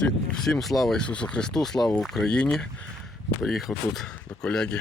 Всі- Всім слава Ісусу Христу, слава Україні. Приїхав тут до колеги,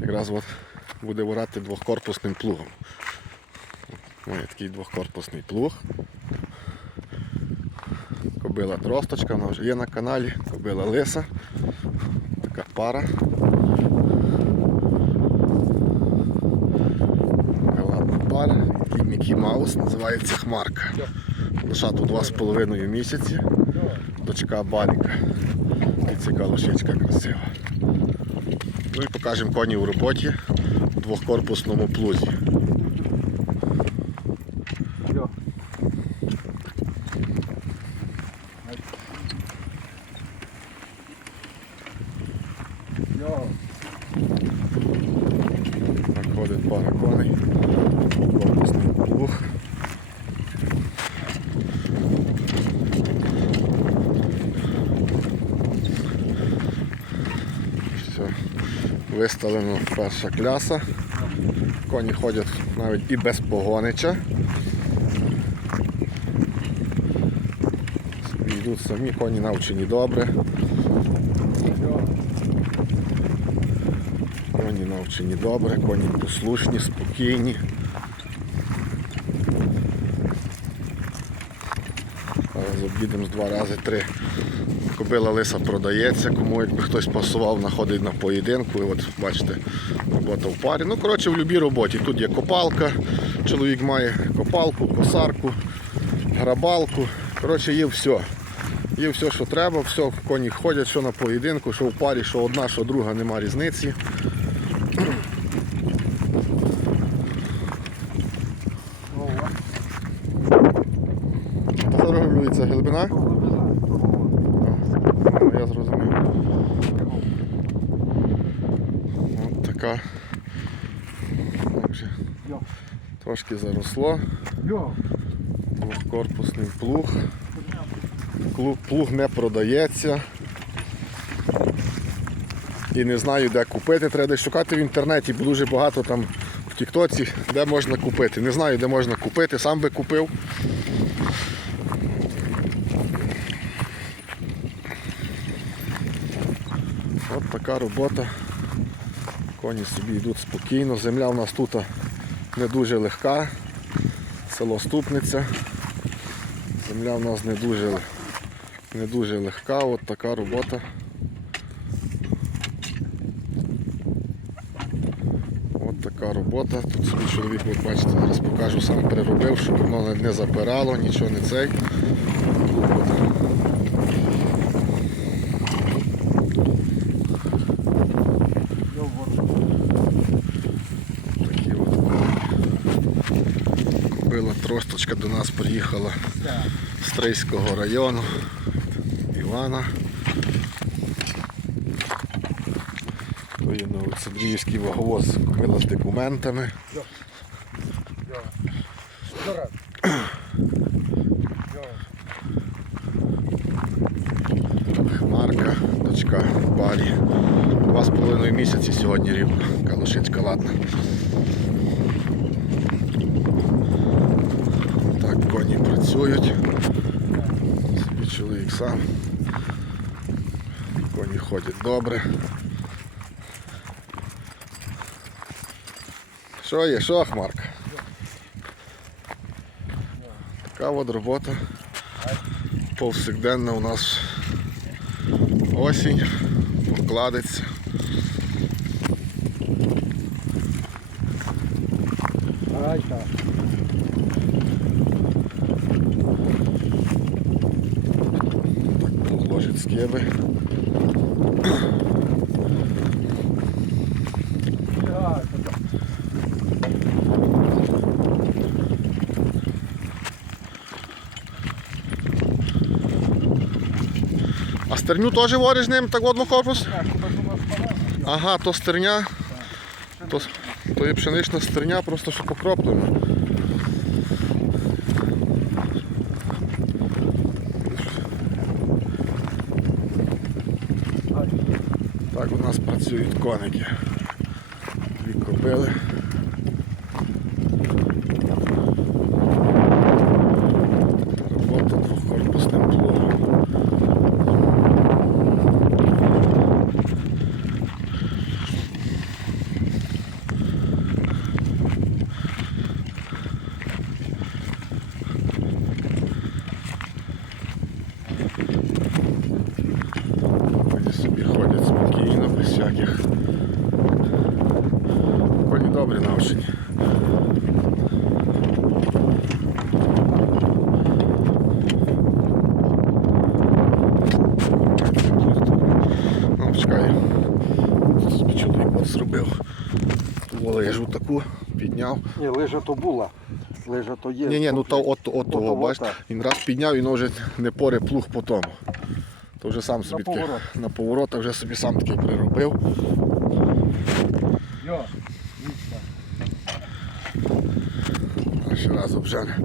якраз от буде орати двохкорпусним плугом. Має такий двохкорпусний плуг. Кобила тросточка, вона вже є на каналі, кобила лиса. Така пара. Ладна пара, такий Мікі Маус, називається Хмарка. Два з половиною місяці. Дочка Баріка. Ця лошечка красива. Ну і покажемо коні у роботі у двохкорпусному плузі. Йо. Йо. Так ходить пара коней. Корпусний плуг. Все. Виставлено перша кляса. Коні ходять навіть і без погонича. Йдуть самі, коні навчені добре. Коні навчені добре, коні послушні, спокійні. Зараз об'їдемо з два рази три. Кобила лиса продається, кому якби хтось пасував, знаходить на поєдинку. І от бачите, робота в парі. Ну, коротше, в будь-якій роботі. Тут є копалка, чоловік має копалку, косарку, грабалку. Коротше, є все. Є все, що треба, все, коні ходять, що на поєдинку, що в парі, що одна, що друга, нема різниці. Ова. Регулюється глибина. Я зрозумів. От така. Так вже трошки заросло. Двохкорпусний плуг. Плуг, плуг не продається. І не знаю, де купити. Треба десь шукати в інтернеті, бо дуже багато там в Тіктоці, де можна купити. Не знаю, де можна купити, сам би купив. От така робота. Коні собі йдуть спокійно. Земля у нас тут не дуже легка. Село Ступниця. Земля в нас не дуже, не дуже легка, от така робота. От така робота. Тут собі чоловік, от бачите, зараз покажу, сам переробив, щоб воно не запирало, нічого не цей. Йо. вот. Такі от коні. Кобила тросточка до нас приїхала з Стрийського району. Івана. Є ваговоз кобила з документами. Хмарка, дочка Барі. Два з половиною місяці сьогодні рівно. Калушицька ладна. Так, коні працюють. Собі чоловік сам. Коні ходять добре. Що є? Що, Хмарка? Така от робота. Повсякденна у нас осінь, покладеться. Ай, так. А стерню теж вориш ним так в однокорпус? Так, у нас пора? Ага, то стерня. То, то є пшенична стерня, просто що покроплена. Ай. Так у нас працюють коники. Дві кобили. Робота двохкорпусним плугом. Коні собі ходять спокійно, без всяких. Коні добрі навчені. Ну, чекай. Собі чоловік от зробив. Лежу таку, підняв. Ні, лижа то була. Лижа то є. Ні, ні, ну то от, от, того, бачите, він раз підняв і воно вже не поре плуг по тому. То вже сам собі таки, поворот. на поворотах вже собі сам такий приробив. Йо, ще раз обжене.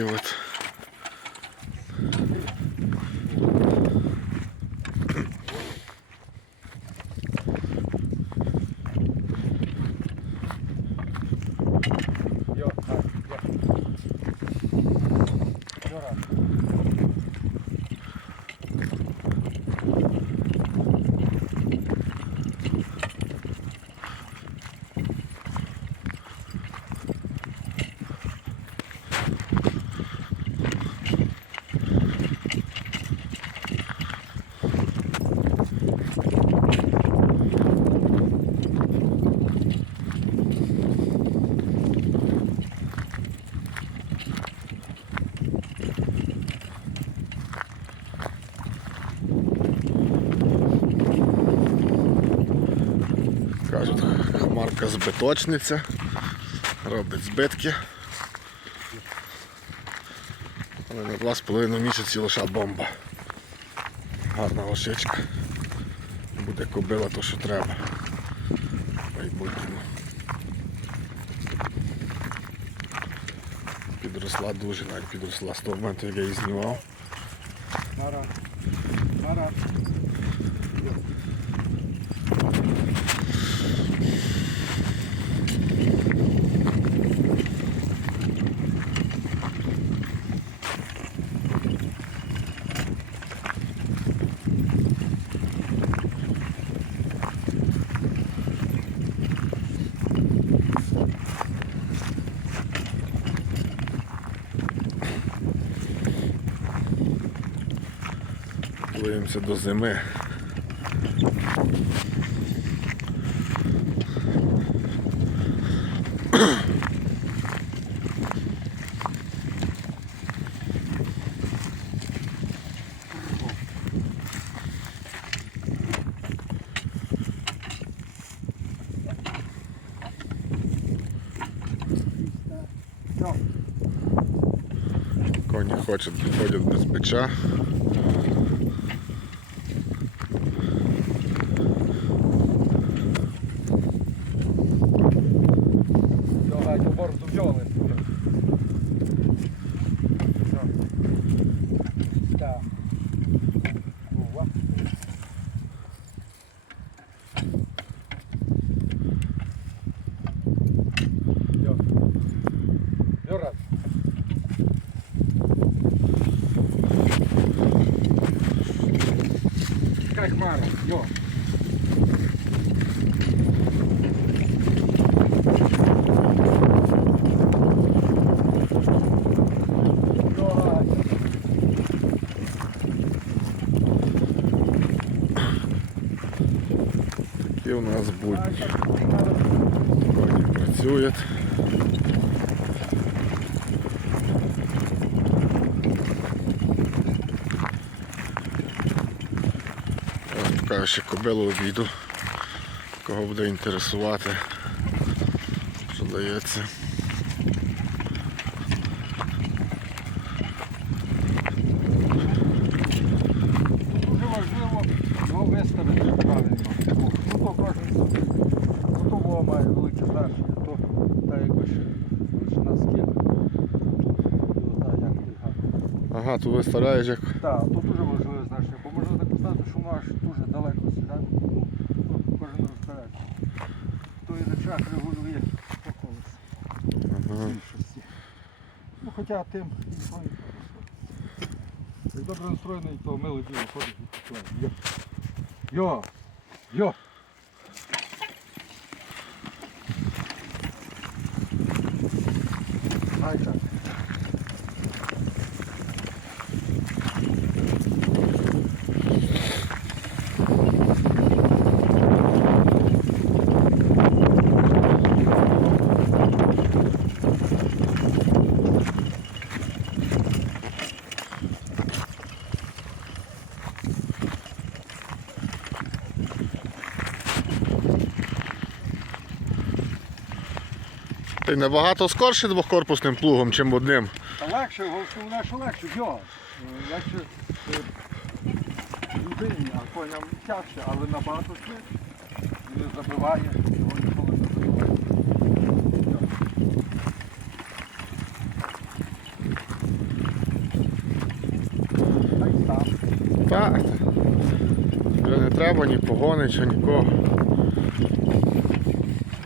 Такі от. Йо, так, йо. Йо, раз. Кажуть, хмарка збиточниця, робить збитки. Але на два з половиною місяці лиша бомба. Гарна лошичка. Буде кобила то, що треба. Майбутньому. Підросла дуже, навіть підросла з того моменту, як я її знімав. Готуємося до зими. Коні хочуть, ходять без бича. хмара. Йо. Йо, гай. Такі у нас будні. Коні працюють. Ось ще кобилу обійду. Кого буде інтересувати. Що дається. Дуже важливо його виставити правильно. Ну то кожен. То Вова має велике значення, то та якби як ти гарно. Ага, тут ви стараєш як. Так, то дуже важливе значення, бо можна так поставити, що воно аж дуже далеко сідає. Ну, то кожен розбереться. То і речах регулює по колесу. Ага. Ну хоча тим Як добре настроєний, то мило діло ходить і. Йо. Йо. Ай так. Ти набагато скорше двохкорпусним плугом, чим одним. Та легше, головне, що легше, йо. Легше е, людині, а коням тягше, але набагато швидше. Не забиває, його ніколи не забиває. Та й сам. Так. Вже не треба ні погонича, нікого.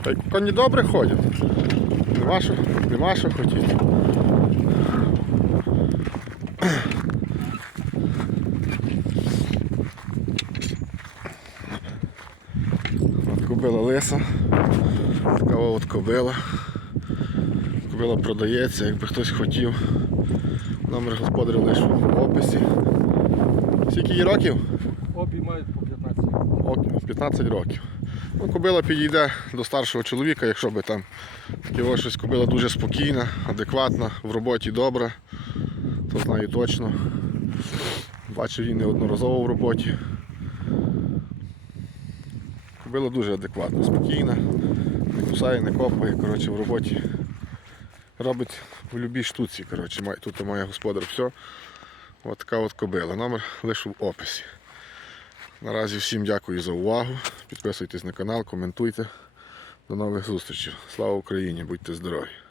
Та й коні добре ходять. Нема що, нема що хотіти. От кобила лиса. Така от кобила. Кобила продається, якби хтось хотів. Номер господаря лише в описі. Скільки їй років? Обі мають по 15 років. О, 15 років. Ну, кобила підійде до старшого чоловіка, якщо би там його щось кобила дуже спокійна, адекватна, в роботі добра, то знаю точно. Бачив її неодноразово в роботі. Кобила дуже адекватна, спокійна, не кусає, не копає, коротше, в роботі робить в любій штуці. Коротше, тут має господар все. От така от кобила. Номер лише в описі. Наразі всім дякую за увагу. Підписуйтесь на канал, коментуйте. До нових зустрічей. Слава Україні! Будьте здорові!